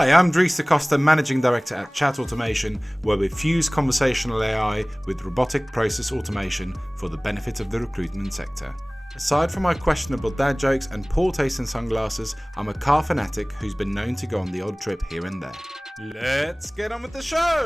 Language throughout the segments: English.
Hi, I'm Dries de Costa, Managing Director at Chat Automation, where we fuse conversational AI with robotic process automation for the benefit of the recruitment sector. Aside from my questionable dad jokes and poor taste in sunglasses, I'm a car fanatic who's been known to go on the odd trip here and there. Let's get on with the show!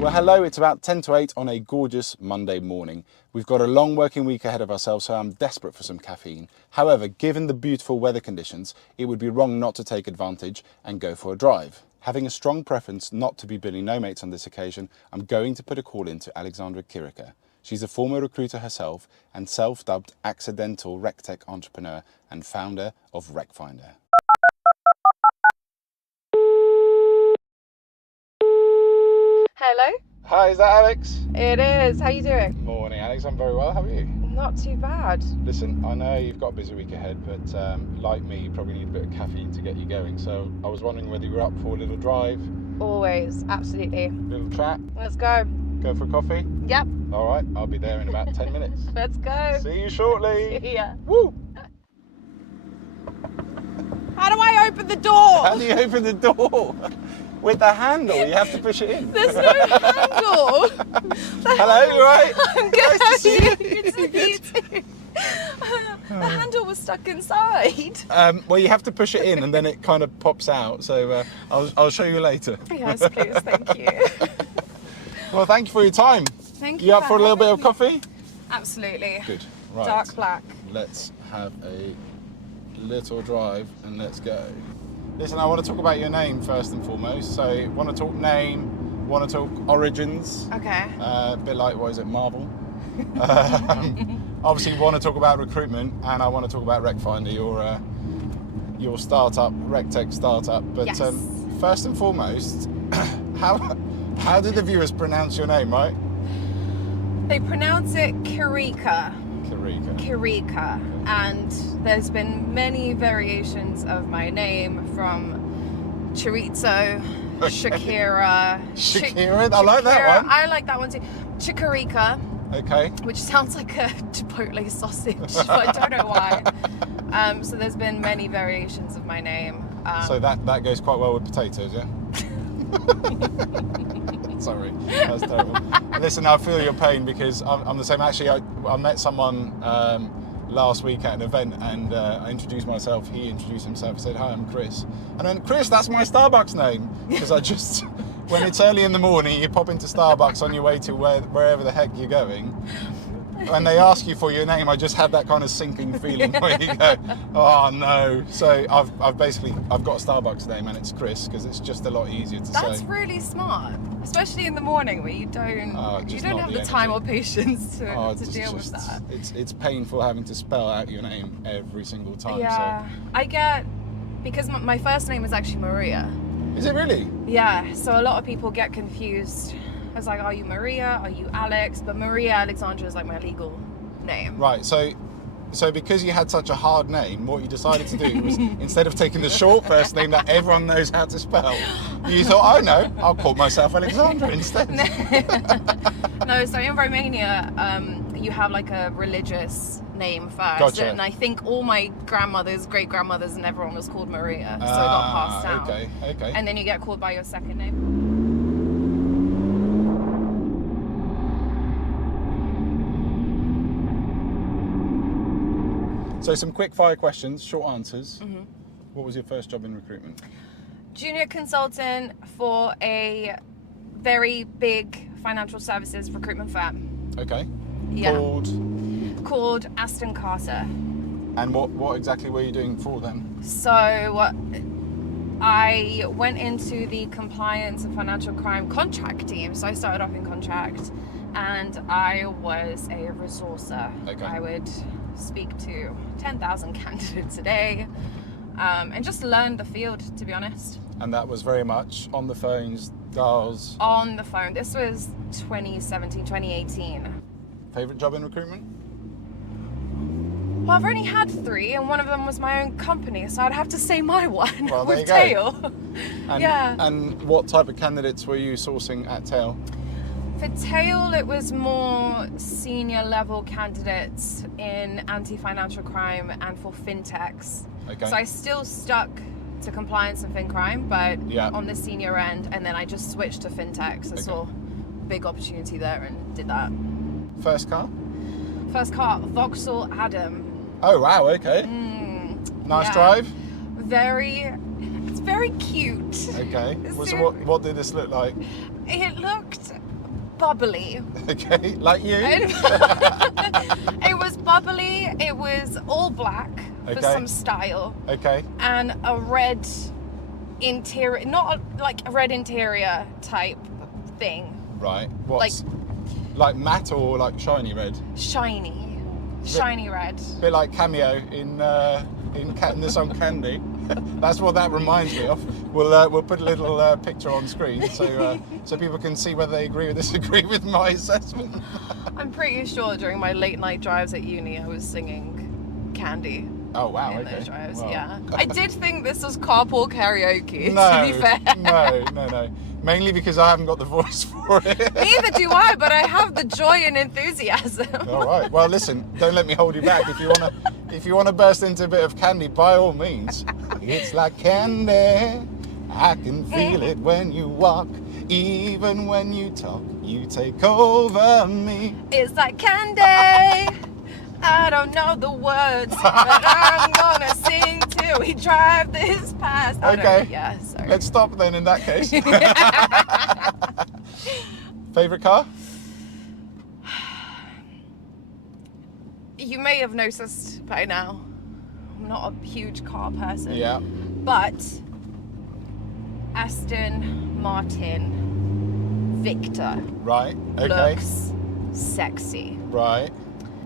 Well, hello, it's about 10 to 8 on a gorgeous Monday morning. We've got a long working week ahead of ourselves, so I'm desperate for some caffeine. However, given the beautiful weather conditions, it would be wrong not to take advantage and go for a drive. Having a strong preference not to be Billy No Mates on this occasion, I'm going to put a call in to Alexandra Chirica. She's a former recruiter herself and self-dubbed accidental RecTech entrepreneur and founder of Recfindr. Hello? Hi, is that Alex? It is. How you doing? Morning, Alex. I'm very well. How are you? Not too bad. Listen, I know you've got a busy week ahead, but like me, you probably need a bit of caffeine to get you going. So I was wondering whether you were up for a little drive, Always. Absolutely. little chat, Let's go. go for a coffee. Yep. All right, I'll be there in about 10 minutes. Let's go. See you shortly. Yeah. Woo! How do I open the door? How do you open the door? With the handle, you have to push it in. There's no handle. Hello, you right? I'm good. Nice to see you. Good to see you too. The handle was stuck inside. Well, you have to push it in and then it kind of pops out. So I'll show you later. Yes, please. Thank you. Well, thank you for your time. Thank you. You up for a little bit of coffee? Absolutely. Good. Right. Dark black. Let's have a little drive and let's go. Listen, I want to talk about your name first and foremost. So, want to talk name, want to talk origins. Okay. A bit like, what is it, Marvel? Obviously, want to talk about recruitment, and I want to talk about Recfindr, your startup, RecTech startup. But Yes. First and foremost, how do the viewers pronounce your name, right? They pronounce it Chirica. Chirica. And there's been many variations of my name from Chorizo, Shakira. Shakira? I like that one. I like that one too. Chikarica, Okay. which sounds like a Chipotle sausage, but I don't know why. So there's been many variations of my name. So that goes quite well with potatoes, yeah? Sorry, that's terrible. Listen, I feel your pain because I'm the same. Actually, I met someone last week at an event and I introduced myself. He introduced himself. He said, "Hi, I'm Chris." And then, "Chris, that's my Starbucks name." Because I just, when it's early in the morning, you pop into Starbucks on your way to wherever the heck you're going. When they ask you for your name, I just had that kind of sinking feeling where you go, "Oh no!" So I've got a Starbucks name and it's Chris because it's just a lot easier to say. That's really smart, especially in the morning where you don't have the time or patience to deal with that. It's painful having to spell out your name every single time. Yeah, So. Because my first name is actually Maria. Is it really? Yeah, so a lot of people get confused. I was like, are you Maria? Are you Alex? But Maria Alexandra is like my legal name. Right, so because you had such a hard name, what you decided to do was, instead of taking the short first name that everyone knows how to spell, you thought, oh no, I'll call myself Alexandra instead. No, so in Romania, you have like a religious name first. Gotcha. And I think all my grandmothers, great-grandmothers, and everyone was called Maria. So it got passed down. Okay. And then you get called by your second name. So some quick fire questions, short answers. Mm-hmm. What was your first job in recruitment? Junior consultant for a very big financial services recruitment firm. Okay. Yeah. Called Aston Carter. And what exactly were you doing for them? So I went into the compliance and financial crime contract team. So I started off in contract and I was a resourcer. Okay. I would speak to 10,000 candidates a day and just learn the field, to be honest. And that was very much on the phones, dials? On the phone. This was 2017, 2018. Favourite job in recruitment? Well, I've only had 3 and one of them was my own company, so I'd have to say my one Well, there with you go. Tail. And, Yeah. And what type of candidates were you sourcing at Tail? For tail, it was more senior level candidates in anti-financial crime and for fintechs. Okay. So I still stuck to compliance and fin crime, but Yeah. on the senior end, and then I just switched to fintechs. I saw big opportunity there and did that. First car? First car, Vauxhall Adam. Oh wow, okay. Nice yeah. drive? It's very cute. Okay. It's So what did this look like? It looked bubbly. Okay, like you? It was bubbly, it was all black for Okay. some style, Okay. and a red interior, not like a red interior type thing. Right. What's like matte or like shiny red? Shiny red. Bit like Cameo in the song Candy. That's what that reminds me of. We'll put a little picture on screen so people can see whether they agree or disagree with my assessment. I'm pretty sure during my late night drives at uni I was singing Candy. Oh wow! In Okay. those drives, Wow. yeah. I did think this was carpool karaoke, No, to be fair. no. Mainly because I haven't got the voice for it. Neither do I, but I have the joy and enthusiasm. All right. Well, listen. Don't let me hold you back. If you wanna burst into a bit of Candy, by all means. It's like candy. I can feel it when you walk, even when you talk. You take over me. It's like candy. I don't know the words, but I'm gonna sing till we drive this past. Okay. Yeah, sorry. Let's stop then in that case. Favorite car? You may have noticed by now, I'm not a huge car person. Yeah. But Aston Martin Victor Right. Okay. looks sexy. Right.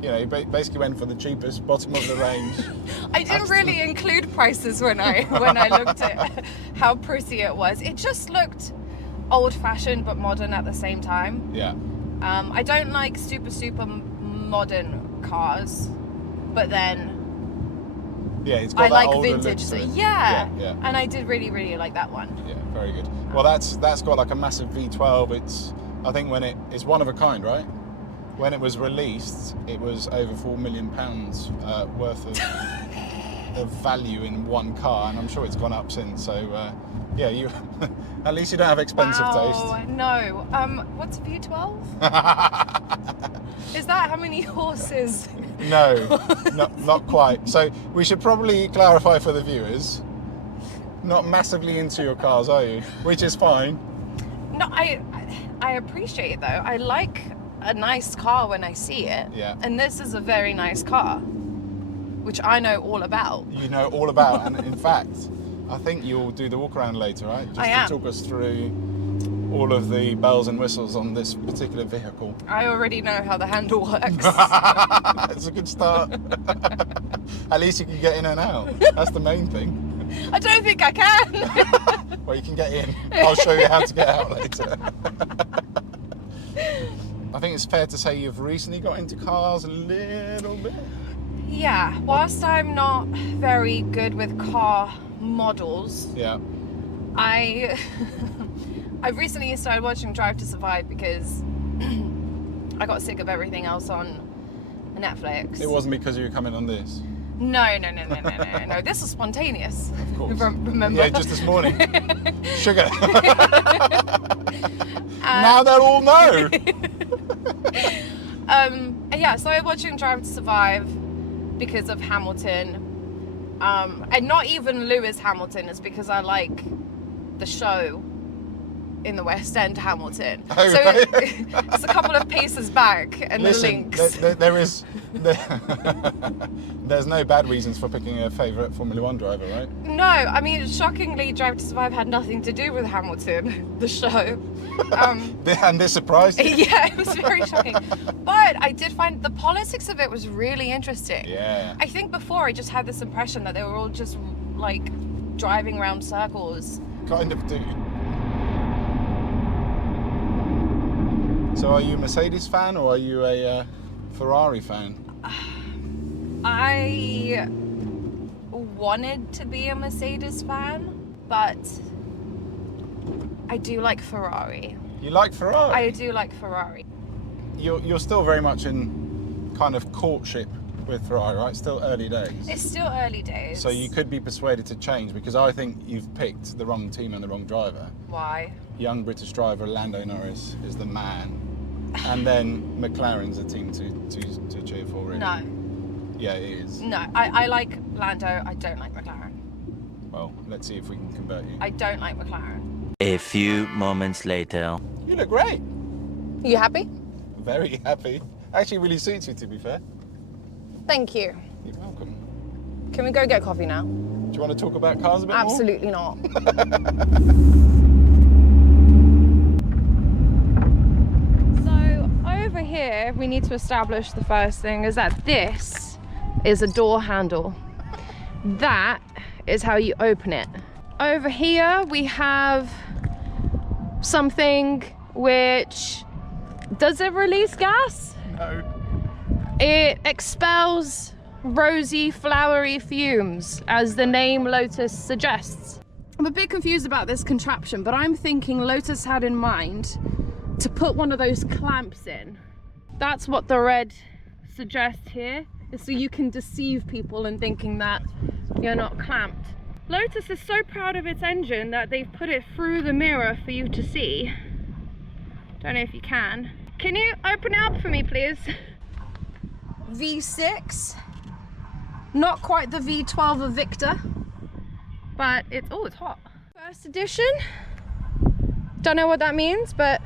You know, you basically went for the cheapest, bottom of the range. I didn't really include prices when I looked at how pretty it was. It just looked old-fashioned but modern at the same time. Yeah. I don't like super modern cars, but then Yeah, it's got I that like older vintage. look So to it. yeah, Yeah. and I did really like that one. Yeah, very good. Well, that's got like a massive V12. I think when it's one of a kind, right? When it was released, it was over £4 million worth of value in one car, and I'm sure it's gone up since. So, yeah, you at least you don't have expensive Wow, no. What's V12? Is that how many horses? taste. No, not quite. So we should probably clarify for the viewers. Not massively into your cars, are you? Which is fine. No, I appreciate it though. I like a nice car when I see it. Yeah. And this is a very nice car, which I know all about. You know all about, and in fact, I think you'll do the walk around later, right? Just I am. to talk us through all of the bells and whistles on this particular vehicle. I already know how the handle works. That's a good start. At least you can get in and out. That's the main thing. I don't think I can. Well, you can get in. I'll show you how to get out later. I think it's fair to say you've recently got into cars a little bit. Yeah, whilst I'm not very good with car models, Yeah. I recently started watching Drive to Survive because I got sick of everything else on Netflix. It wasn't because you were coming on this. No. This was spontaneous. Of course. Remember? Yeah, just this morning. Sugar. Now they'll all know. And yeah, so I'm watching Drive to Survive because of Hamilton. And not even Lewis Hamilton, it's because I like the show in the West End Hamilton. Oh, so right. it's a couple of paces back and Listen, the links. there's no bad reasons for picking a favourite Formula One driver, right? No, I mean, shockingly, Drive to Survive had nothing to do with Hamilton, the show. And this surprised you? Yeah, it was very shocking. But I did find the politics of it was really interesting. Yeah. I think before I just had this impression that they were all just like driving around circles. Kind of do. So are you a Mercedes fan or are you a Ferrari fan? I wanted to be a Mercedes fan, but I do like Ferrari. You like Ferrari? I do like Ferrari. You're still very much in kind of courtship with Ferrari, right? Still early days. It's still early days. So you could be persuaded to change, because I think you've picked the wrong team and the wrong driver. Why? Young British driver Lando Norris is the man, and then McLaren's a team to cheer for, really. No. Yeah, it is. No, I like Lando. I don't like McLaren. Well, let's see if we can convert you. I don't like McLaren. A few moments later. You look great. You happy? Very happy. Actually, really suits you, to be fair. Thank you. You're welcome. Can we go get coffee now? Do you want to talk about cars a bit more? Absolutely not. So over here, we need to establish the first thing is that this is a door handle. That is how you open it. Over here, we have something which, does it release gas? No. It expels rosy, flowery fumes, as the name Lotus suggests. I'm a bit confused about this contraption, but I'm thinking Lotus had in mind to put one of those clamps in. That's what the red suggests here, is so you can deceive people in thinking that you're not clamped. Lotus is so proud of its engine that they've put it through the mirror for you to see. Don't know if you can. Can you open it up for me, please? V6, not quite the V12 of Victor, but it's hot. First edition, don't know what that means, but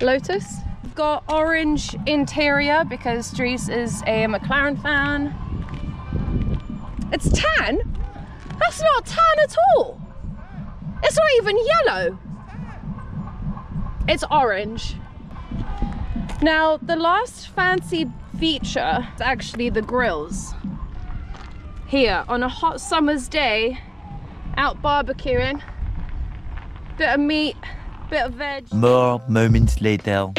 Lotus. We've got orange interior because Dries is a McLaren fan. It's tan? That's not tan at all. It's not even yellow. It's orange. Now, the last fancy feature is actually the grills. Here, on a hot summer's day, out barbecuing, bit of meat, bit of veg. More moments later.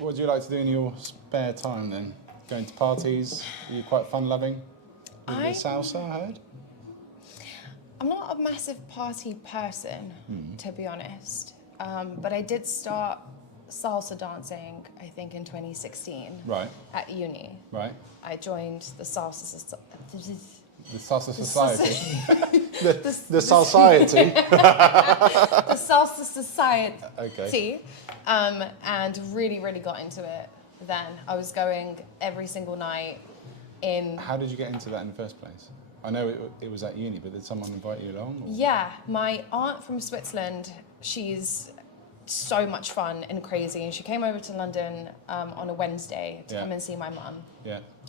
What do you like to do in your spare time then? Going to parties? Are you quite fun loving? With the salsa, I heard? I'm not a massive party person, to be honest. But I did start salsa dancing, I think, in 2016. Right. At uni. Right. I joined the salsa The Salsa Society. the Salsiety. the Salsa Society. Okay. And really, really got into it then. I was going every single night in... How did you get into that in the first place? I know it was at uni, but did someone invite you along? Or? Yeah, my aunt from Switzerland, she's so much fun and crazy, and she came over to London on a Wednesday to come and see my mum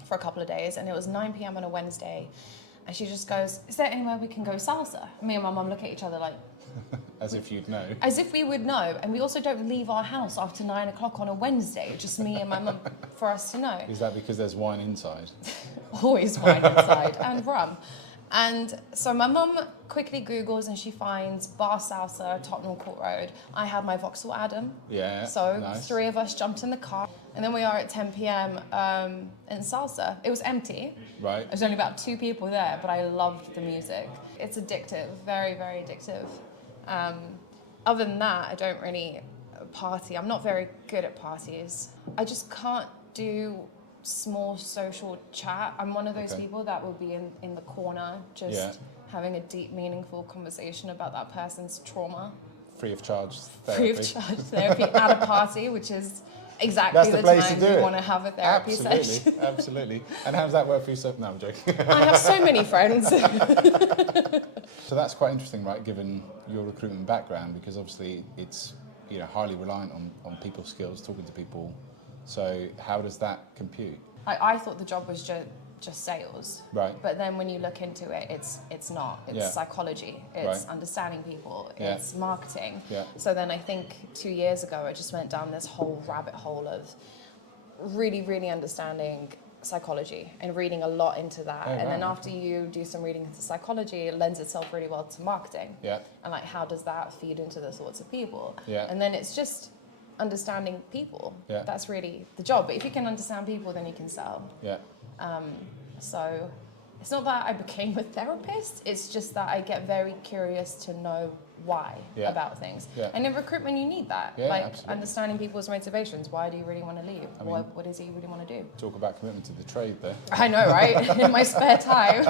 for a couple of days, and it was 9 p.m. on a Wednesday, and she just goes, "Is there anywhere we can go salsa?" Me and my mum look at each other like... As if you'd know. As if we would know, and we also don't leave our house after 9 o'clock on a Wednesday, just me and my mum, for us to know. Is that because there's wine inside? Always wine inside, and rum. And so my mum quickly Googles and she finds Bar Salsa, Tottenham Court Road. I had my Vauxhall Adam. Yeah, So nice. 3 of us jumped in the car, and then we are at 10 p.m. In Salsa. It was empty. Right. There was only about 2 people there, but I loved the music. It's addictive, very, very addictive. Other than that, I don't really party. I'm not very good at parties. I just can't do small social chat. I'm one of those people that will be in the corner just having a deep, meaningful conversation about that person's trauma. Free of charge therapy. Free of charge therapy at a party, which is exactly the place time to do you it. want to have a therapy session. Absolutely. And how does that work for you? No, I'm joking. I have so many friends. So that's quite interesting, right, given your recruitment background, because obviously it's highly reliant on people skills, talking to people. So how does that compute? I thought the job was just sales. Right. But then when you look into it, it's not. It's psychology. It's understanding people. It's marketing. Yeah. So then I think 2 years ago, I just went down this whole rabbit hole of really, really understanding psychology and reading a lot into that. Oh, and wow. then after you do some reading into psychology, it lends itself really well to marketing. Yeah. And like, how does that feed into the thoughts of people? Yeah. And then it's just understanding people. Yeah. That's really the job. But if you can understand people, then you can sell. Yeah. So it's not that I became a therapist, it's just that I get very curious to know why Yeah. about things. Yeah. And in recruitment, you need that. Yeah, like absolutely. understanding people's motivations. Why do you really want to leave? I mean- What is it you really want to do? Talk about commitment to the trade there. I know, right? In my spare time.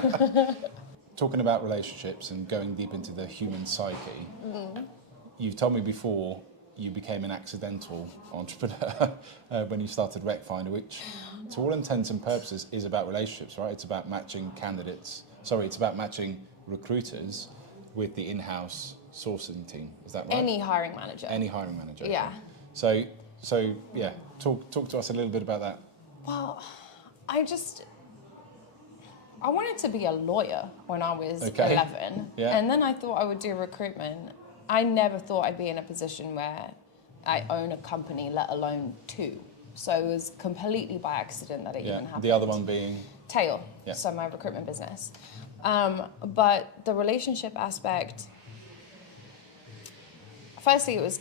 Talking about relationships and going deep into the human psyche, you've told me before you became an accidental entrepreneur when you started Recfindr, which to all intents and purposes is about relationships, right? It's about matching it's about matching recruiters with the in-house sourcing team. Is that right? Any hiring manager. Any hiring manager. Okay. Yeah. So yeah, talk to us a little bit about that. Well, I wanted to be a lawyer when I was Okay. 11. Yeah. And then I thought I would do recruitment. I never thought I'd be in a position where I own a company, let alone two. So it was completely by accident that it even happened. The other one being Tail, Yeah. so my recruitment business. But the relationship aspect, firstly, it was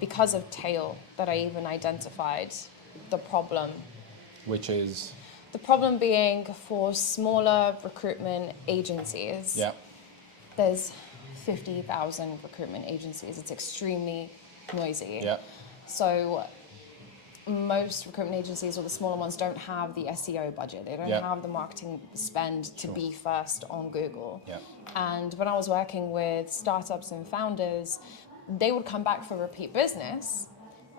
because of Tail that I even identified the problem. which is The problem being for smaller recruitment agencies, yeah. there's 50,000 recruitment agencies. It's extremely noisy. Yeah. So most recruitment agencies, or the smaller ones, don't have the SEO budget. They don't Yeah. have the marketing spend to Sure. be first on Google. Yeah. And when I was working with startups and founders, they would come back for repeat business,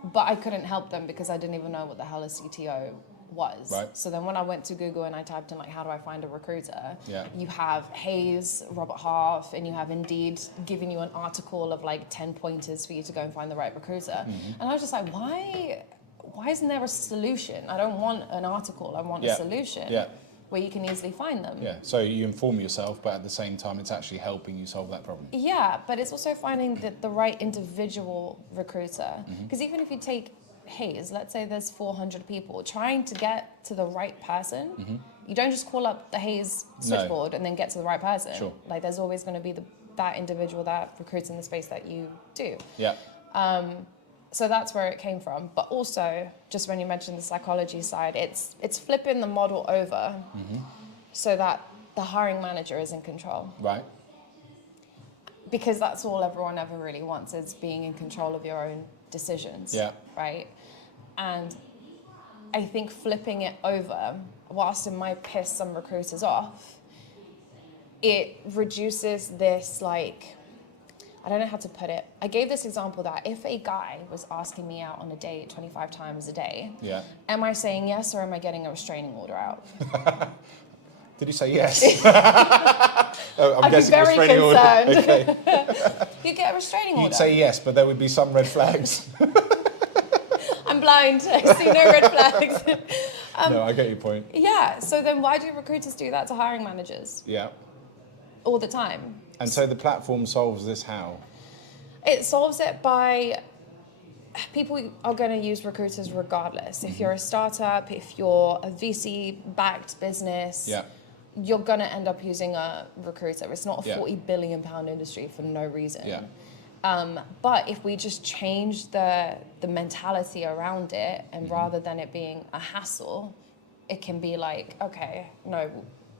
but I couldn't help them because I didn't even know what the hell a CTO was. Right. So then when I went to Google and I typed in like, how do I find a recruiter? Yeah. You have Hayes, Robert Half, and you have Indeed giving you an article of like 10 pointers for you to go and find the right recruiter. And I was just like, why isn't there a solution? I don't want an article, I want Yeah. a solution Yeah. where you can easily find them. Yeah. So you inform yourself, but at the same time, it's actually helping you solve that problem. Yeah, but it's also finding the right individual recruiter. Mm-hmm. Because even if you take Hayes, let's say there's 400 people, trying to get to the right person, you don't just call up the Hayes switchboard and then get to the right person. Sure. Like there's always going to be that individual that recruits in the space that you do. Yeah. So that's where it came from. But also, just when you mentioned the psychology side, it's flipping the model over so that the hiring manager is in control. Right. Because that's all everyone ever really wants, is being in control of your own decisions. Yeah. Right? And I think flipping it over, whilst it might piss some recruiters off, it reduces this, like, I don't know how to put it. I gave this example that if a guy was asking me out on a date 25 times a day, Yeah. am I saying yes or am I getting a restraining order out? Did you say yes? Oh, I'm I'd be guessing very restraining order. concerned. Okay. You get a restraining order. You'd say yes, but there would be some red flags. I'm blind. I see no red flags. No, I get your point. Yeah, so then why do recruiters do that to hiring managers Yeah. all the time? And so the platform solves this how? It solves it by people are going to use recruiters regardless. If you're a startup, if you're a VC-backed business, Yeah. you're going to end up using a recruiter. It's not a Yeah. £40 billion industry for no reason. Yeah. But if we just change the mentality around it, and rather than it being a hassle, it can be like, okay, no,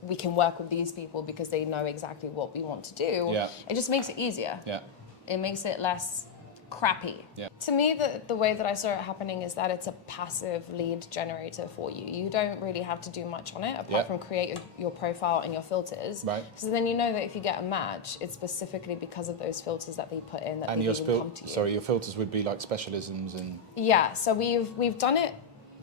we can work with these people because they know exactly what we want to do. Yeah. It just makes it easier. Yeah. It makes it less crappy. Yeah. To me, the way that I saw it happening is that it's a passive lead generator for you. You don't really have to do much on it apart Yeah. from create your profile and your filters. Right. So then you know that if you get a match, it's specifically because of those filters that they put in that And they your even come to you. your filters would be like specialisms and Yeah, so we've done it.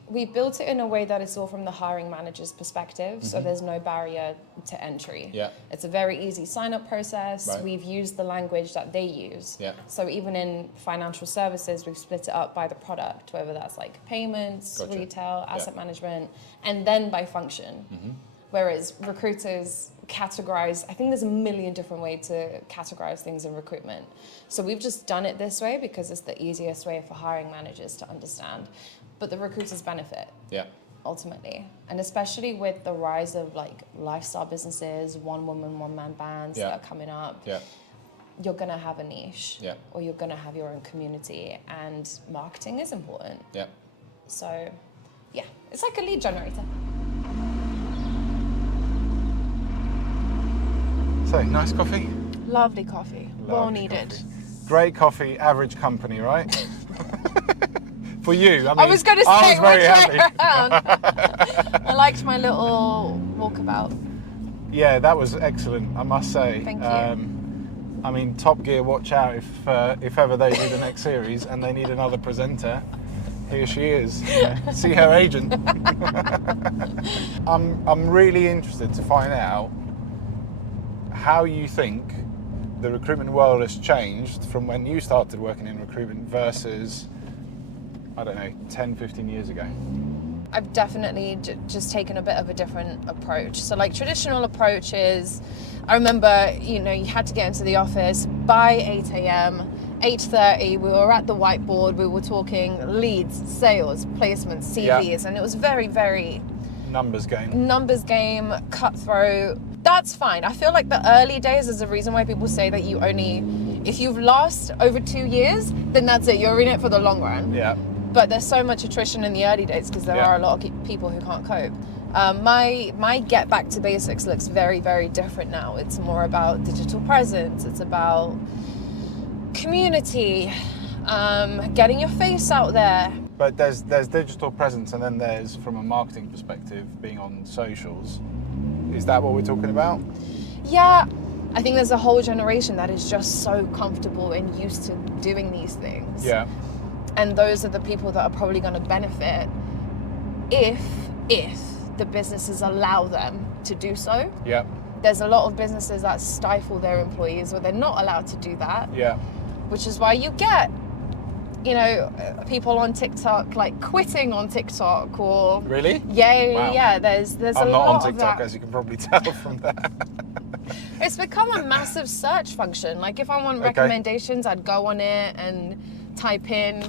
We built it in a way that it's all from the hiring manager's perspective, so there's no barrier to entry. Yeah. It's a very easy sign-up process. Right. We've used the language that they use. Yeah. So even in financial services, we've split it up by the product, whether that's like payments, Gotcha. retail, asset Yeah. management, and then by function. Whereas recruiters categorize, I think there's a million different ways to categorize things in recruitment. So we've just done it this way because it's the easiest way for hiring managers to understand. But the recruiters benefit. yeah. ultimately. And especially with the rise of like lifestyle businesses, one woman, one man bands that are coming up, you're gonna have a niche, or you're gonna have your own community, and marketing is important. Yeah. So, yeah, it's like a lead generator. So, nice coffee? Lovely coffee, well needed. Coffee. Great coffee, average company, right? For you, I mean, I was going to say, I was very happy. I liked my little walkabout. Yeah, that was excellent, I must say. Thank you. I mean, Top Gear, watch out if ever they do the next series and they need another presenter. Here she is. See her agent. I'm really interested to find out how you think the recruitment world has changed from when you started working in recruitment versus, I don't know, 10, 15 years ago. I've definitely just taken a bit of a different approach. So like traditional approach is, I remember, you had to get into the office by 8 a.m., 8:30, we were at the whiteboard, we were talking leads, sales, placements, CVs, and it was very, very... Numbers game, cutthroat. That's fine. I feel like the early days is the reason why people say that if you've last over 2 years, then that's it, you're in it for the long run. Yeah. But there's so much attrition in the early days because there are a lot of people who can't cope. My get back to basics looks very, very different now. It's more about digital presence. It's about community, getting your face out there. But there's digital presence, and then there's, from a marketing perspective, being on socials. Is that what we're talking about? Yeah, I think there's a whole generation that is just so comfortable and used to doing these things. Yeah. And those are the people that are probably going to benefit if the businesses allow them to do so. Yeah. There's a lot of businesses that stifle their employees, or they're not allowed to do that. Yeah. Which is why you get, people on TikTok like quitting on TikTok or... Really? Yeah, Wow. yeah. There's a lot of that. I'm not on TikTok, as you can probably tell from that. It's become a massive search function. Like if I want recommendations, I'd go on it and type in.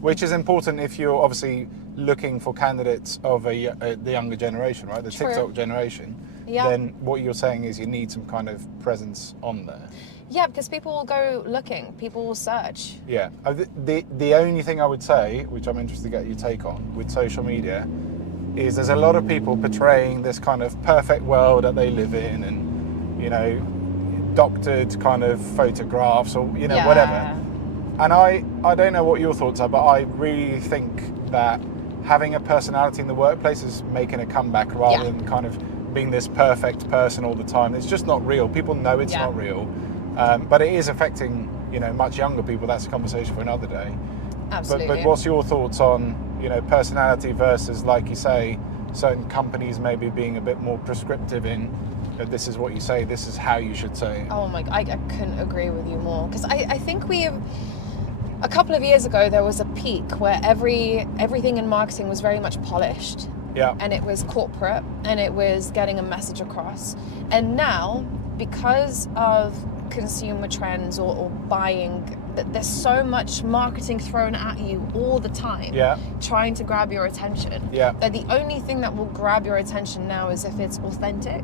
Which is important if you're obviously looking for candidates of the younger generation, right? The True. TikTok generation. Yeah. Then what you're saying is you need some kind of presence on there. Yeah, because people will go looking. People will search. Yeah. The only thing I would say, which I'm interested to get your take on with social media, is there's a lot of people portraying this kind of perfect world that they live in, and doctored kind of photographs or whatever. And I don't know what your thoughts are, but I really think that having a personality in the workplace is making a comeback rather than kind of being this perfect person all the time. It's just not real. People know it's not real. But it is affecting, much younger people. That's a conversation for another day. Absolutely. But what's your thoughts on, personality versus, like you say, certain companies maybe being a bit more prescriptive in, this is what you say, this is how you should say it. Oh my God, I couldn't agree with you more. Because I think a couple of years ago, there was a peak where everything in marketing was very much polished. Yeah. And it was corporate, and it was getting a message across. And now, because of consumer trends or buying, there's so much marketing thrown at you all the time, trying to grab your attention. Yeah. That the only thing that will grab your attention now is if it's authentic,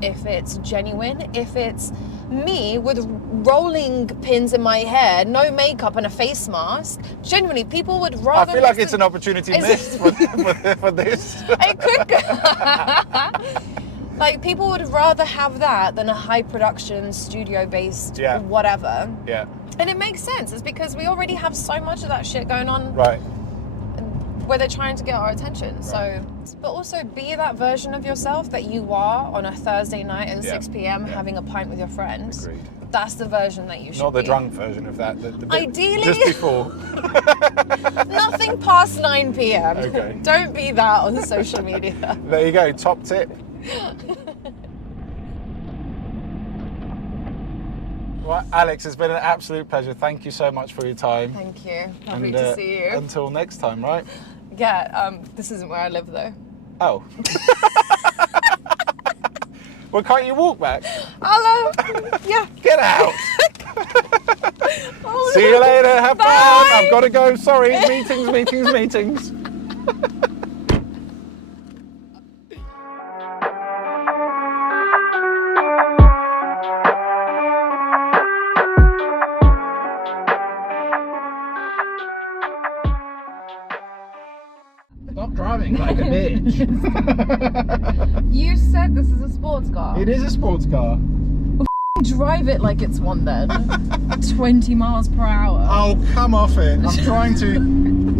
if it's genuine, if it's me with rolling pins in my hair, no makeup and a face mask. Genuinely, people would rather... I feel like it's an opportunity missed for this. It could go. Like, people would rather have that than a high production, studio-based whatever. Yeah. And it makes sense. It's because we already have so much of that shit going on. Right. Where they're trying to get our attention. Right. So, but also be that version of yourself that you are on a Thursday night at 6 p.m. having a pint with your friends. Agreed. That's the version that you should be. Not the drunk version of that. The Ideally. Just before. Nothing past 9 p.m. Okay. Don't be that on social media. There you go. Top tip. Well, Alex, it's been an absolute pleasure. Thank you so much for your time. Thank you. Lovely to see you. Until next time, right? Yeah, this isn't where I live though. Oh. Well, can't you walk back? Hello. Yeah. Get out. See you later. Have fun. I've got to go. Sorry. Meetings. driving like a bitch. You said this is a sports car. It is a sports car. Drive it like it's one then. 20 miles per hour. Oh, come off it. I'm trying to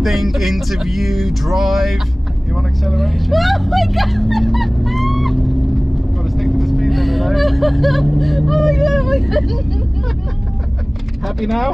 think, interview, drive. You want acceleration? Oh my god! Got to stick to the speed limit, though. Oh my god, oh my god. Happy now?